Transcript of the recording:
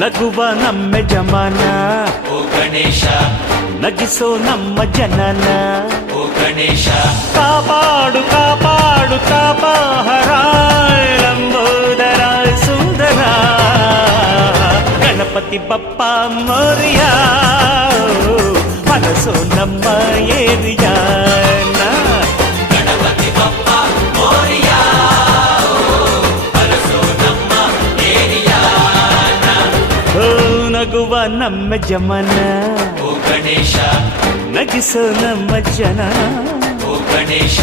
ನಗುವ ನಮ್ಮ ಜಮಾನ ಓ ಗಣೇಶ ನಗಿಸೋ ನಮ್ಮ ಜನನ ಓ ಗಣೇಶ ಕಾಪಾಡು ಕಾಪಾಡು ಕಾಪಾಹರ ಲಂಬೋದರ ಸುಂದರ ಗಣಪತಿ ಬಪ್ಪ ಮೋರಿಯ ಮನಸ್ಸು ನಮ್ಮ ಏರಿಯಾನ ಗಣಪತಿ ಬಪ್ಪ ಮೋರಿಯ ಅರಸೋ ನಮ್ಮ ಏರಿಯಾನ ಓ ನಗುವ ನಮ್ಮ ಜಮನ ಓ ಗಣೇಶ ನಗಿಸೋ ನಮ್ಮ ಜನ ಓ ಗಣೇಶ